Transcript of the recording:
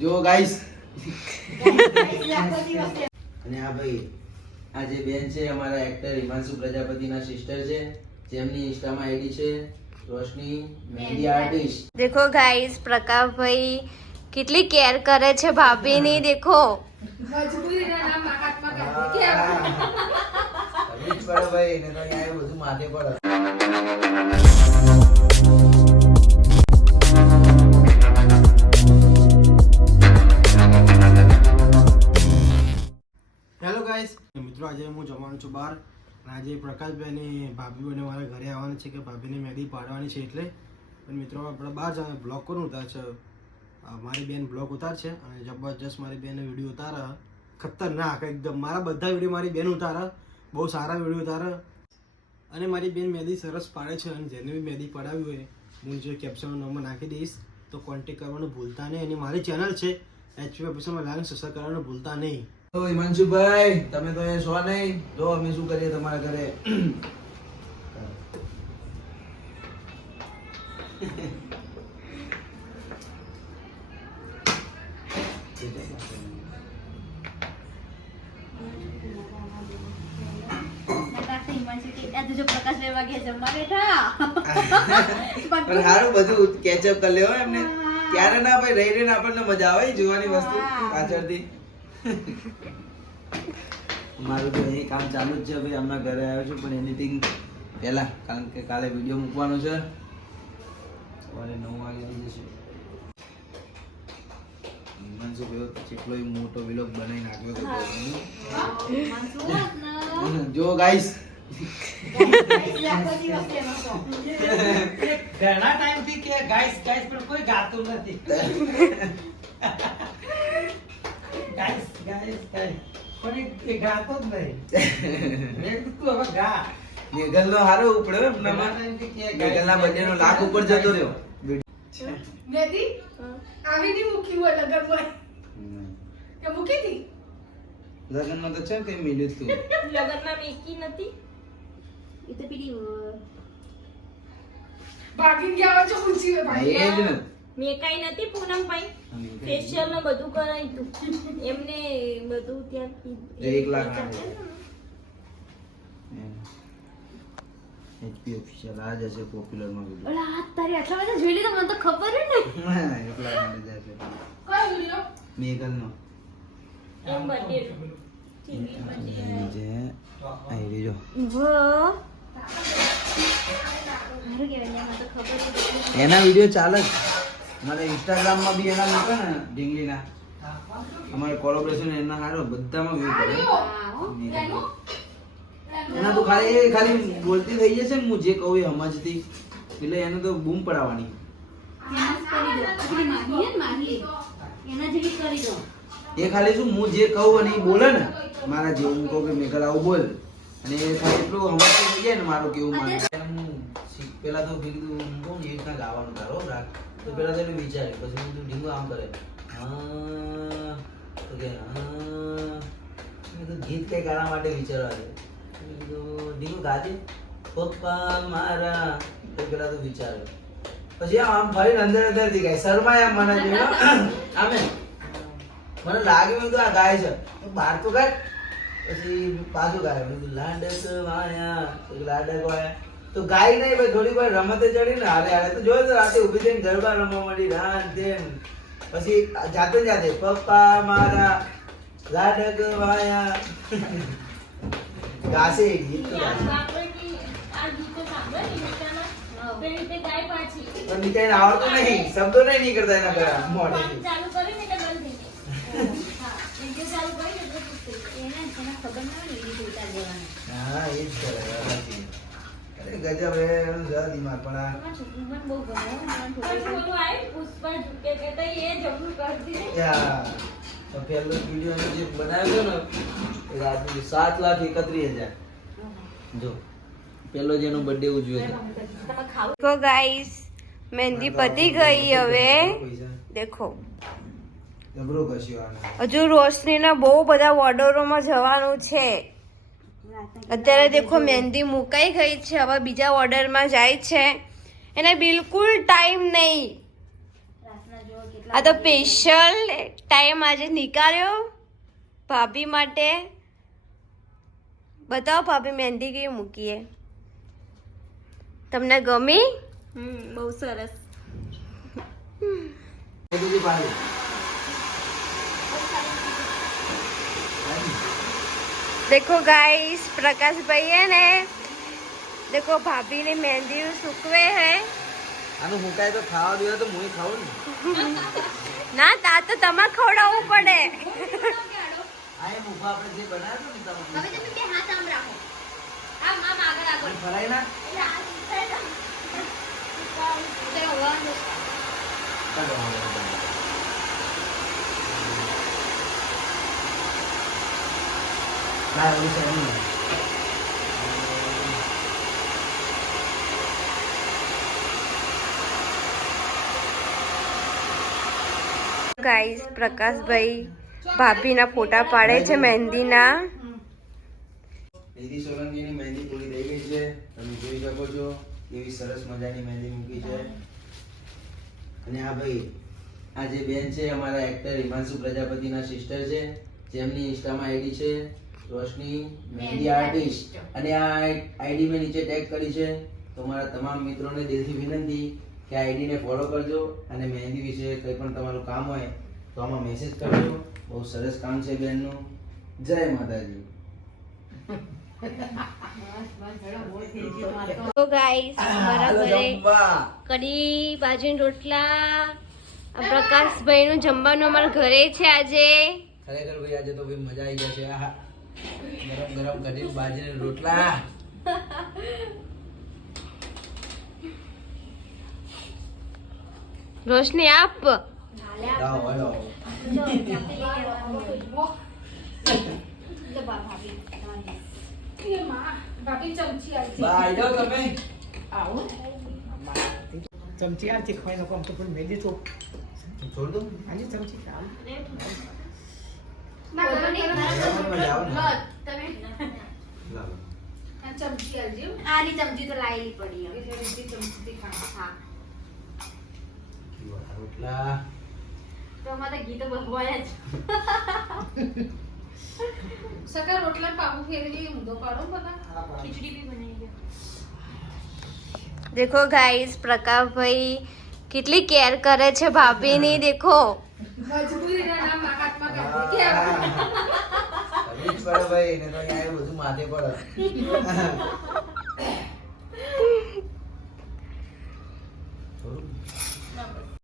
જો ગાઈસ અને આ ભાઈ આ જે બેન છે અમારા એક્ટર હિમાંશુ પ્રજાપતિના સિસ્ટર છે જેમની ઇન્સ્ટામાં આઈડી છે રોશની મહેંદી આર્ટિસ્ટ દેખો ગાઈસ પ્રકાશભાઈ કેટલી કેર કરે છે ભાભીની દેખો. પડે ભાઈ ને તો બધું માથે પડે. મિત્રો, આજે હું જવાનું છું બહાર. અને આજે પ્રકાશભાઈની, ભાભીઓને મારા ઘરે આવવાની છે કે ભાભીને મહેંદી પાડવાની છે એટલે. પણ મિત્રો, આપણે બહાર જવા બ્લોગ કોણ ઉતાર છે. મારી બેન બ્લોગ ઉતાર છે અને જબરજસ્ત મારી બેન વીડિયો ઉતારે. ખતરનાક, એકદમ. મારા બધા વીડિયો મારી બેન ઉતારે. બહુ સારા વીડિયો ઉતારે. અને મારી બેન મહેંદી સરસ પાડે છે અને જેને બી મહેંદી પડાવી હોય, હું જે કેપ્શનનો નંબર નાખી દઈશ, તો કોન્ટેક કરવાનું ભૂલતા નહીં. અને મારી ચેનલ છે એચપી ઓફિસમાં લાઈન સસર કરવાનું ભૂલતા નહીં. તો હિમાંશુભાઈ તમે તો એ સો નહીં. જો અમે શું કરીએ તમારા ઘરે? પણ સારું બધું કેચઅપ કરી લેવો એમને. ત્યારે ના ભાઈ રહી રહીને આપણને મજા આવે જોવાની વસ્તુ પાછળથી. મારું તો અહીં કામ ચાલુ જ છે. ભાઈ હમણાં ઘરે આવ્યો છું પણ એડિટિંગ પહેલા કારણ કે કાલે વીડિયો મૂકવાનો છે. સવારે નવ વાગે જશે. હિમાંશુ ભાઈ મોટો વિલોગ બનાવી નાખ્યો તો જો ગાઈસ ઘણા ટાઈમથી કે ગાઈસ ગાઈસ પણ કોઈ ગાતું નથી ગાઈસ ગાઈસ ગાઈસ પણ એ- એ ગાતો જ નહીં. મેં કીધું હવે ગા. મેઘલ નો હારો ઉપડ્યો એમ મેઘલ ના બજે નો લાખ ઉપર જતો રહ્યો. મેદી આવી ની મૂકી હોય લગનમાં. કે મૂકી હતી લગનમાં તો છે કે મિલ્યું તું? લગનમાં મેકી નથી. એ તો પેલી ભાગી ગયા હોય ખુશી હોય ભાઈ એ જ ને. મેકાઈ નથી પૂનમભાઈ. ફેશિયલ ને બધું કરાયું તું એમને બધું ત્યાં એક લાખ એચપી ઓફિશિયલ આ જ હશે popular માં બધું. ઓલા આ તારી આટલા બધા જોઈ લીધા મને તો ખબર જ નહીં. એક લાખ આલે જશે. કયો વિડિયો મેગલ નો એમ બર્થડે જે આઈ રીજો મને નથી. એના વીડિયો ચાલે મારે ઇન્સ્ટાગ્રામમાં બી એના મૂકે ને ઢીંગલીના. અમારે કોલોબ્રેશન એના હારો બધામાં વ્યૂ. મેઘલનો. એના? તો ખાલી ખાલી બોલતી થઈ જશે ને હું જે કહું એ સમજતી એટલે એને તો બૂમ પડાવવાની. એ ખાલી શું હું જે કહું અને એ બોલે ને મારા જેવું કહું કે મેઘલ આવું બોલ. અને એ ખાલી એટલું સમજતું થઈ જાય ને મારું કેવું માનું પેલા તો કીધું હું કહું ને એ રીતના ગાવાનું તારો રાગ તો પેલા તો એનું વિચાર્યું, પછી કીધું, ઢીંગો આમ કરે. હા. તો કે, હા. ગીત કઈ ગાવા માટે વિચારવા કીધું, ઢીંગો ગાજે, પપ્પા મારા. તો પેલા તો વિચાર્યું. પછી આમ ફરીને અંદર અંદરથી ગાય, શરમાય આમ મને આમે મને લાગે તો આ ગાય છે. બહાર તો ગાય. પછી પાછું ગાય લાડક વાયા. લાડક વાયા. તો ગાય નહીં ભાઈ થોડી વાર રમતે ચડી ને હાલે હાલે તો જોયો તો રાતે ઊભી થઈને ગરબા રમવા માંડી રાન તેમ. પછી જાતે જાતે પપ્પા મારા લાડક વાયા ગાશે. ગીત તો પણ નીચાઈને આવડતું નહીં શબ્દો નહીં નીકળતા એના ઘરા મોઢેથી. હા એ જ કરે. અરે ગજબ રે એનું જરા દિમાગ પણ આ. યા, તો પહેલો વિડિયો એનો જે બનાવ્યો ને એ રાત્રે સાત લાખ એકત્રીસ હજાર. જો પહેલો જેનો બર્થડે ઉજવ્યો છે. તો ગાઈસ મહેંદી પતી ગઈ હવે. દેખો. હજુ રોશનીના બહુ બધા ઓર્ડરોમાં જવાનું છે. અત્યારે દેખો મહેંદી મુકાઈ ગઈ છે હવે બીજા ઓર્ડરમાં જાય છે. એને બિલકુલ ટાઈમ નહીં. આ તો સ્પેશિયલ ટાઈમ આજે નીકાળ્યો. ભાભી માટે. બતાવો ભાભી મહેંદી કેવી મૂકીએ. તમને ગમી? બહુ સરસ. देखो गाइस प्रकाश भाई है ने देखो भाभी ने मेहंदी सूकवे है આનું મુકાય તો ખાવા દેવા તો હું ખાવું ને ના તા તો તમારે ખવડાવવું પડે આ એ મુખા આપણે જે બનાવ્યો ને તમે હવે તમે બે હાથ આમ રાખો આમ આમ આગળ આગળ ફરાય ના એટલે આ રીતે ચલો વન ચાલો, ચાલો, ચાલો. ના એવું છે ગાઈસ પ્રકાશભાઈ ભાભીના ફોટા પાડે છે મહેંદીના નિધિ સોલંકીની મહેંદી પૂરી થઈ ગઈ છે તમે જોઈ શકો છો એવી સરસ મજાની મહેંદી મૂકી છે. અને આ ભાઈ આ જે બેન છે અમારા એક્ટર હિમાંશુ પ્રજાપતિના સિસ્ટર છે જેમની ઇન્સ્ટામાં આઈડી છે. રોશની મહેંદી આર્ટિસ્ટ. અને આ આઈડી મેં નીચે ટેગ કરી છે. તો મારા તમામ મિત્રોને દિલથી વિનંતી કે આ આઈડીને ફોલો કરજો અને મહેંદી વિશે કંઈ પણ તમારું કામ હોય તો આમાં મેસેજ કરજો. બહુ સરસ કામ છે બેનનું. જય માતાજી. તો ગાઈસ મારા ઘરે. કઢી બાજરીના રોટલા આ પ્રકાશભાઈનું જમવાનું અમારા ઘરે છે આજે. ખરેખર ભાઈ આજે તો ભાઈ મજા આવી જશે આહા. ગરમ ગરમ કઢી બાજરી રોટલા. રોશની આપ. ચમચી આ શીખવાય લોકો આમ તો પણ મેં દીધું છોડ દો આજે ચમચી ચમચી આવજો આની ચમચી તો લાયેલી પડી હવે. એટલે રીતે ચમચીથી ખાવા હા. રોટલા? તો અમારે ઘી તો બહવાય જ. સકા રોટલા પાવું ફેરવી ઊંધો પાડો બધા. ખીચડી બી બનાવી દો. દેખો ગાઈસ પ્રકાશભાઈ કેટલી કેર કરે છે ભાભીની દેખો. મજબૂરીના નામ હા. કાઢી કે જ પડે ભાઈ ને તો અહીંયા બધું માથે પડે થોડું